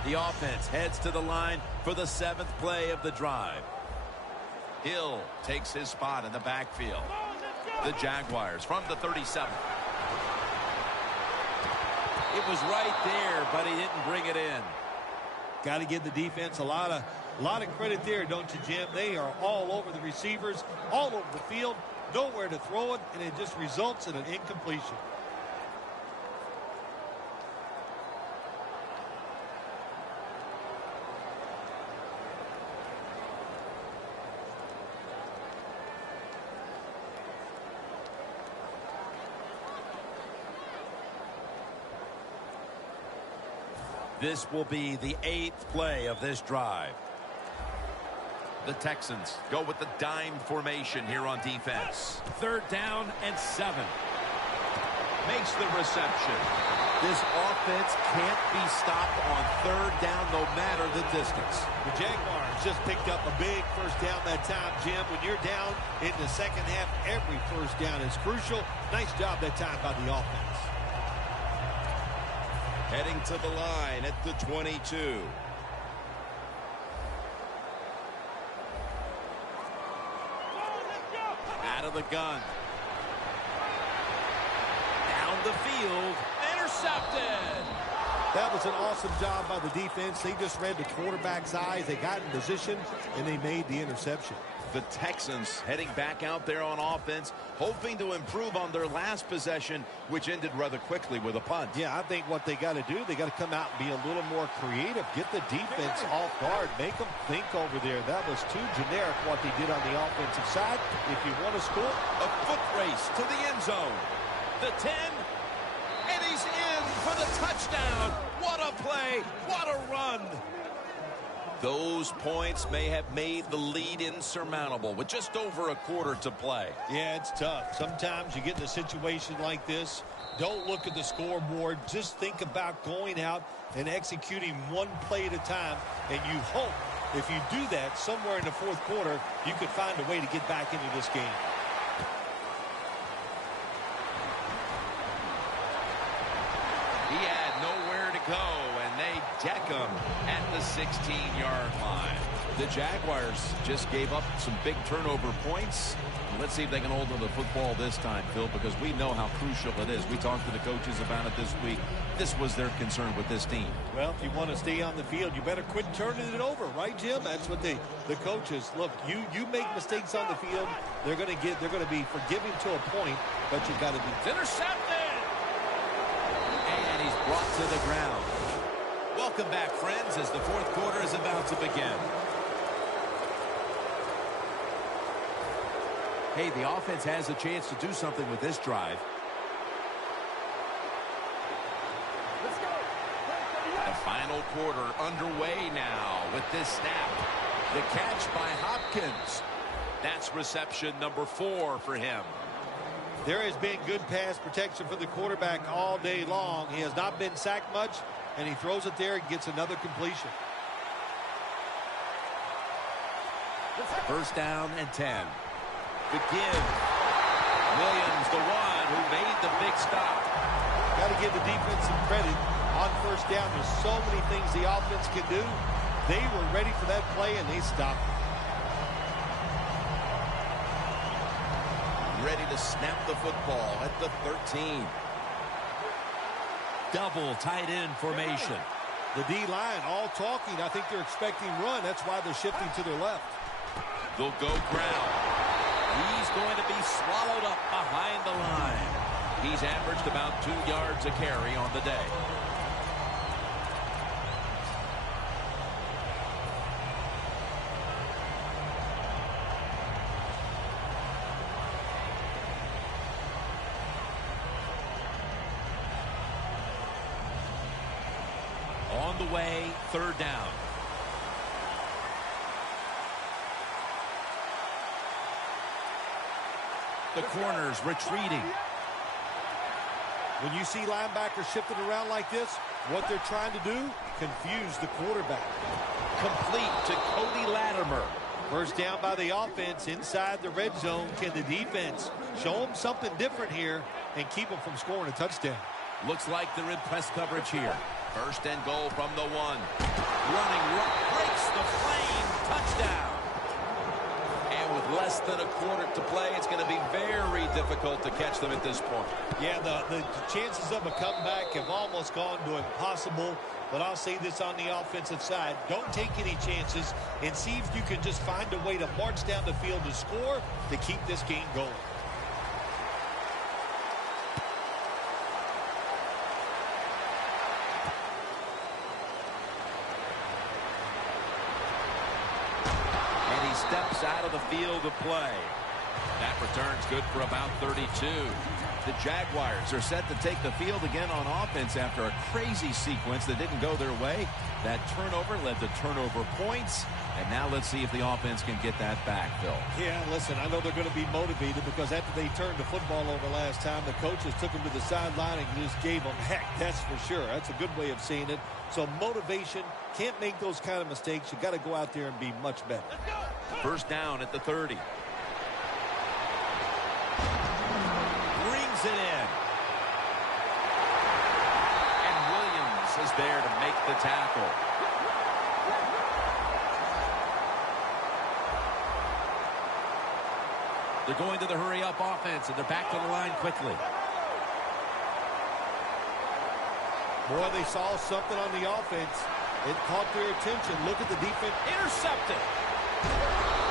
The offense heads to the line for the 7th play of the drive. Hill takes his spot in the backfield. The Jaguars from the 37. It was right there, but he didn't bring it in. Got to give the defense a lot of credit there, don't you, Jim? They are all over the receivers, all over the field, nowhere to throw it, and it just results in an incompletion. This will be the 8th play of this drive. The Texans go with the dime formation here on defense. 3rd down and 7. makes the reception. This offense can't be stopped on third down no matter the distance. The Jaguars just picked up a big first down that time, Jim. When you're down in the second half, every first down is crucial. Nice job that time by the offense. Heading to the line at the 22. Out of the gun. Down the field. Intercepted. That was an awesome job by the defense. They just read the quarterback's eyes. They got in position, and they made the interception. The Texans heading back out there on offense, hoping to improve on their last possession, which ended rather quickly with a punt. Yeah, I think what they got to do, they got to come out and be a little more creative. Get the defense off guard. Make them think over there. That was too generic what they did on the offensive side. If you want to score, a foot race to the end zone. The 10, and he's in for the touchdown. What a play. What a run. Those points may have made the lead insurmountable with just over a quarter to play. Yeah, it's tough. Sometimes you get in a situation like this. Don't look at the scoreboard. Just think about going out and executing one play at a time. And you hope if you do that somewhere in the fourth quarter, you could find a way to get back into this game. He had nowhere to go, and they deck him at the 16-yard line. The Jaguars just gave up some big turnover points. Let's see if they can hold on to the football this time, Phil, because we know how crucial it is. We talked to the coaches about it this week. This was their concern with this team. Well, if you want to stay on the field, you better quit turning it over, right, Jim? That's what the coaches look. You make mistakes on the field, they're going to be forgiving to a point, but you got to be Intercepted. And he's brought to the ground. Welcome back, friends, as the fourth quarter is about to begin. Hey, the offense has a chance to do something with this drive. Let's go. The final quarter underway now with this snap. The catch by Hopkins. That's reception number 4 for him. There has been good pass protection for the quarterback all day long. He has not been sacked much, and he throws it there and gets another completion. First down and 10. The give. Williams, the one who made the big stop. Got to give the defense some credit on first down. There's so many things the offense can do. They were ready for that play, and they stopped it. Ready to snap the football at the 13. Double tight end formation. The D-line all talking. I think they're expecting run. That's why they're shifting to their left. They'll go ground. He's going to be swallowed up behind the line. He's averaged about 2 yards a carry on the day. On the way, third down. The corners retreating. When you see linebackers shifting around like this, what they're trying to do, confuse the quarterback. Complete to Cody Latimer. First down by the offense inside the red zone. Can the defense show them something different here and keep them from scoring a touchdown? Looks like they're in press coverage here. First and goal from the 1. Running right, breaks the flame. Touchdown. And with less than a quarter to play, it's going to be very difficult to catch them at this point. Yeah, the chances of a comeback have almost gone to impossible. But I'll say this on the offensive side. Don't take any chances and see if you can just find a way to march down the field to score to keep this game going. And he steps out of the field of play. That return's good for about 32. The Jaguars are set to take the field again on offense after a crazy sequence that didn't go their way. That turnover led to turnover points. And now let's see if the offense can get that back, Phil. Yeah, listen, I know they're going to be motivated because after they turned the football over last time, the coaches took them to the sideline and just gave them heck. That's for sure. That's a good way of seeing it. So motivation, can't make those kind of mistakes. You got to go out there and be much better. First down at the 30. Brings it in. And Williams is there to make the tackle. They're going to the hurry-up offense, and they're back to the line quickly. Boy, they saw something on the offense. It caught their attention. Look at the defense. Intercepted.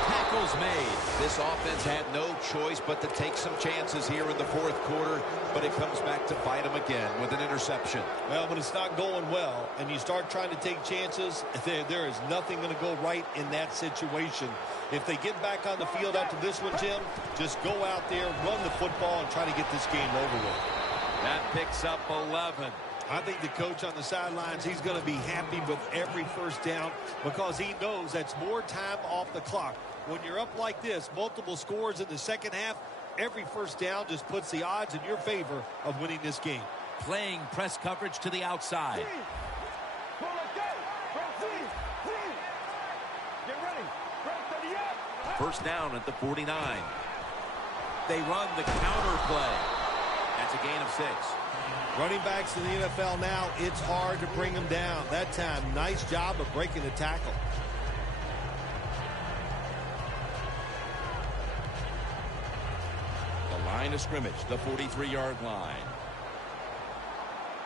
Tackles made. This offense had no choice but to take some chances here in the fourth quarter, but it comes back to bite them again with an interception. Well, when it's not going well and you start trying to take chances, there is nothing going to go right in that situation. If they get back on the field after this one, Jim, just go out there, run the football, and try to get this game over with. That picks up 11. I think the coach on the sidelines, he's going to be happy with every first down because he knows that's more time off the clock. When you're up like this, multiple scores in the second half, every first down just puts the odds in your favor of winning this game. Playing press coverage to the outside. First down at the 49. They run the counter play. That's a gain of 6. Running backs in the NFL now, it's hard to bring them down. That time, nice job of breaking the tackle. The line of scrimmage, the 43-yard line.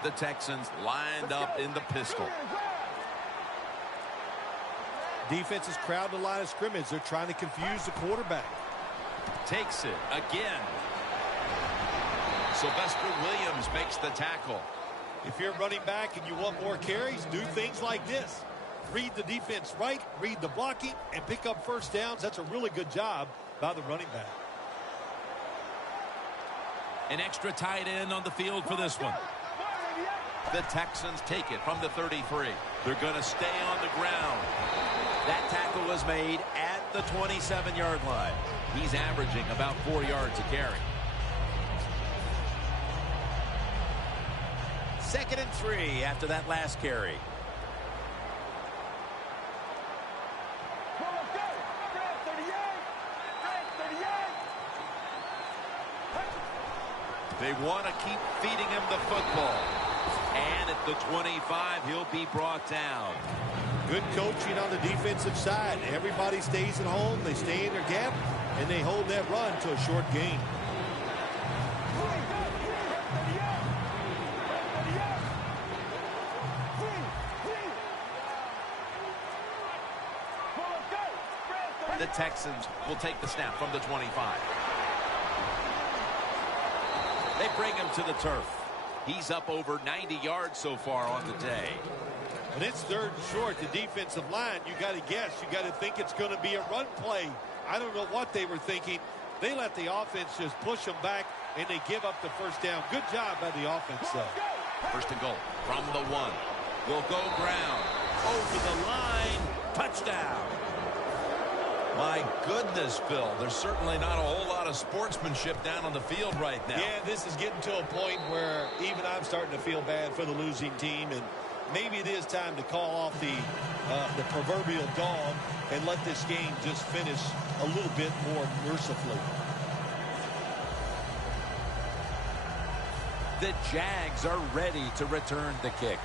The Texans lined up in the pistol. Defense is crowding the line of scrimmage. They're trying to confuse the quarterback. Takes it again. Sylvester Williams makes the tackle. If you're running back and you want more carries, do things like this. Read the defense right, read the blocking, and pick up first downs. That's a really good job by the running back. An extra tight end on the field for this one. The Texans take it from the 33. They're going to stay on the ground. That tackle was made at the 27-yard line. He's averaging about 4 yards a carry. 2nd and 3 after that last carry. They want to keep feeding him the football. And at the 25, he'll be brought down. Good coaching on the defensive side. Everybody stays at home. They stay in their gap, and they hold that run to a short gain. The Texans will take the snap from the 25. They bring him to the turf. He's up over 90 yards so far on the day. And it's 3rd and short. The defensive line, you got to guess. You got to think it's going to be a run play. I don't know what they were thinking. They let the offense just push them back, and they give up the first down. Good job by the offense, though. First and goal from the 1. Will go ground. Over the line. Touchdown. My goodness, Phil. There's certainly not a whole lot of sportsmanship down on the field right now. Yeah, this is getting to a point where even I'm starting to feel bad for the losing team, and maybe it is time to call off the proverbial dog and let this game just finish a little bit more mercifully. The Jags are ready to return the kick.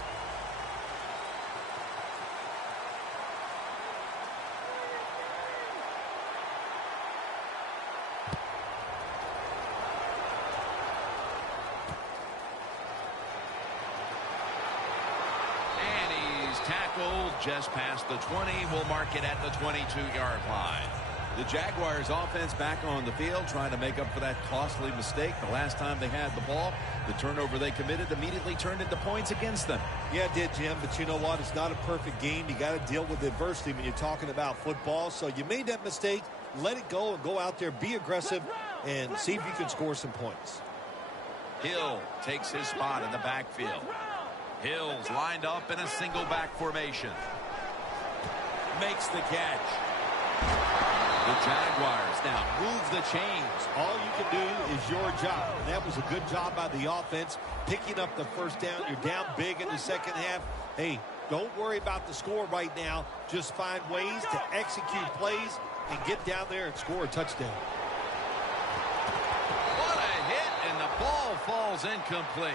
Tackled just past the 20. We'll mark it at the 22-yard line. The Jaguars offense back on the field trying to make up for that costly mistake. The last time they had the ball, the turnover they committed immediately turned into points against them. Yeah, it did, Jim, but you know what? It's not a perfect game. You got to deal with adversity when you're talking about football. So you made that mistake. let it go and go out there, be aggressive, and see if you can score some points. Hill takes his spot in the backfield. Hill's lined up in a single back formation. Makes the catch. The Jaguars now move the chains. All you can do is your job. And that was a good job by the offense, picking up the first down. You're down big in the second half. Hey, don't worry about the score right now. Just find ways to execute plays and get down there and score a touchdown. What a hit, and the ball falls incomplete.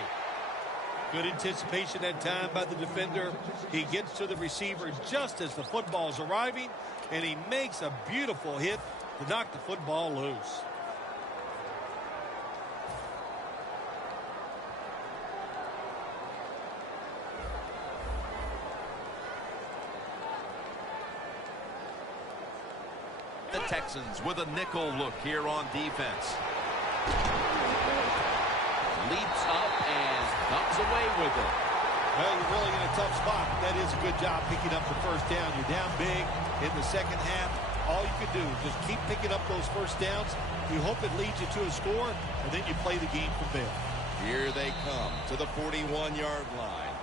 Good anticipation that time by the defender. He gets to the receiver just as the football's arriving, and he makes a beautiful hit to knock the football loose. The Texans with a nickel look here on defense. Leaps up and comes away with it. Well, you're really in a tough spot. That is a good job picking up the first down. You're down big in the second half. All you can do is just keep picking up those first downs. You hope it leads you to a score, and then you play the game from there. Here they come to the 41-yard line.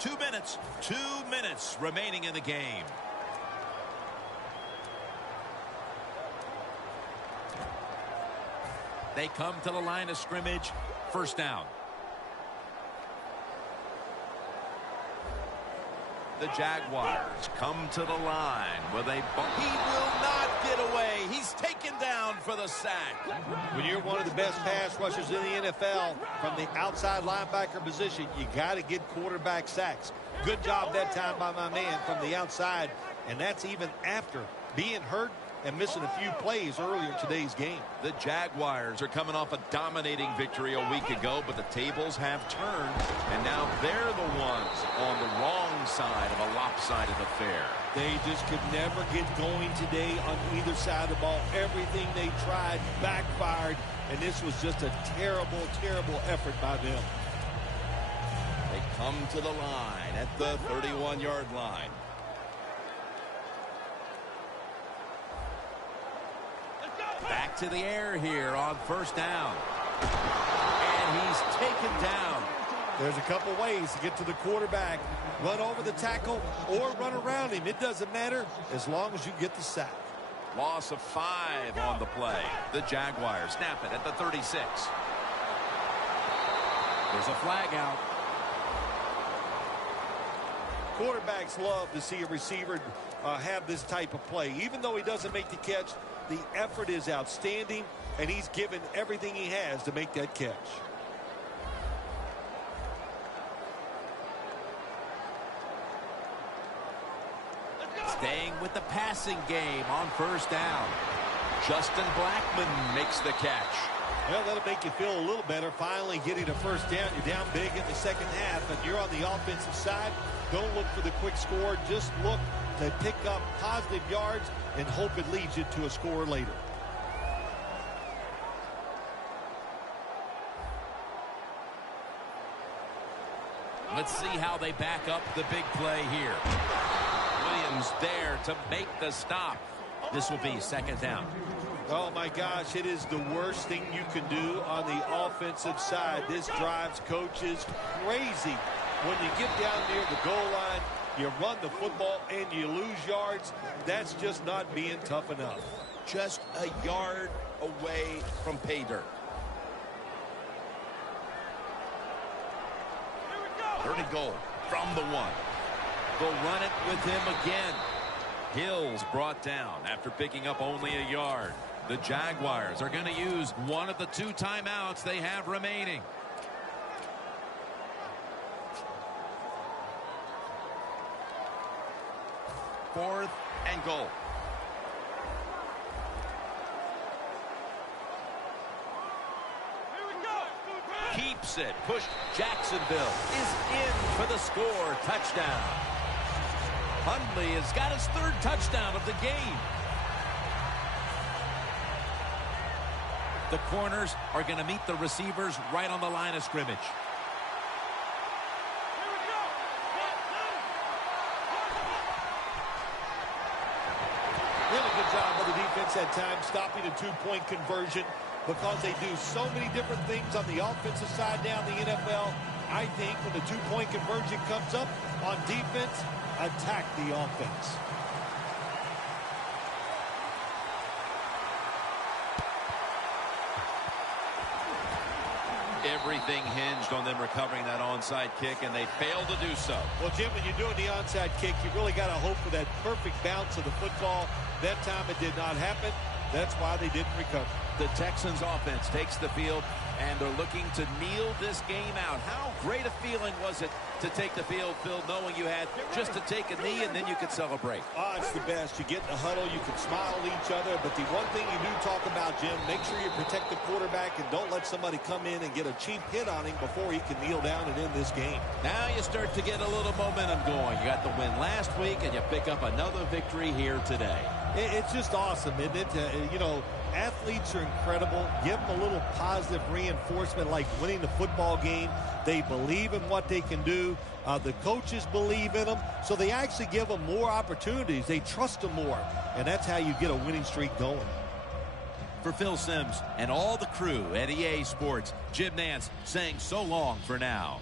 2 minutes remaining in the game. They come to the line of scrimmage. First down. The Jaguars come to the line with a bump. He will not get away. He's taken down for the sack. When you're one of the best pass rushers in the NFL from the outside linebacker position, you got to get quarterback sacks. Good job that time by my man from the outside, and that's even after being hurt and missing a few plays earlier in today's game. The Jaguars are coming off a dominating victory a week ago, but the tables have turned, and now they're the ones on the wrong side of a lopsided affair. They just could never get going today on either side of the ball. Everything they tried backfired, and this was just a terrible, terrible effort by them. They come to the line at the 31-yard line. Back to the air here on first down. And he's taken down. There's a couple ways to get to the quarterback. Run over the tackle or run around him. It doesn't matter as long as you get the sack. Loss of 5 on the play. The Jaguars snap it at the 36. There's a flag out. Quarterbacks love to see a receiver have this type of play. Even though he doesn't make the catch, the effort is outstanding, and he's given everything he has to make that catch. Staying with the passing game on first down. Justin Blackmon makes the catch. Well, that'll make you feel a little better. Finally getting a first down. You're down big in the second half, and you're on the offensive side. Don't look for the quick score. Just look to pick up positive yards and hope it leads you to a score later. Let's see how they back up the big play here. Williams there to make the stop. This will be second down. Oh, my gosh, it is the worst thing you can do on the offensive side. This drives coaches crazy. When you get down near the goal line, you run the football and you lose yards. That's just not being tough enough. Just a yard away from pay dirt. Third and goal from the 1. They'll run it with him again. Hill's brought down after picking up only a yard. The Jaguars are going to use one of the 2 timeouts they have remaining. Fourth and goal. Keeps it. Push. Jacksonville is in for the score. Touchdown. Hundley has got his 3rd touchdown of the game. The corners are going to meet the receivers right on the line of scrimmage. Really good job by the defense at times stopping a two-point conversion because they do so many different things on the offensive side down the NFL. I think when the two-point conversion comes up on defense, attack the offense. Everything hinged on them recovering that onside kick, and they failed to do so. Well, Jim, when you're doing the onside kick, you really got to hope for that perfect bounce of the football. That time it did not happen. That's why they didn't recover. The Texans offense takes the field, and they're looking to kneel this game out. How great a feeling was it to take the field, Phil, knowing you had just to take a knee and then you could celebrate? It's the best. You get in the huddle, you can smile at each other, but the one thing you do talk about, Jim, make sure you protect the quarterback and don't let somebody come in and get a cheap hit on him before he can kneel down and end this game. Now you start to get a little momentum going. You got the win last week, and you pick up another victory here today. It's just awesome, isn't it? You know, athletes are incredible. Give them a little positive reinforcement like winning the football game. They believe in what they can do. The coaches believe in them, so they actually give them more opportunities. They trust them more, and that's how you get a winning streak going. For Phil Simms and all the crew at EA Sports, Jim Nantz saying so long for now.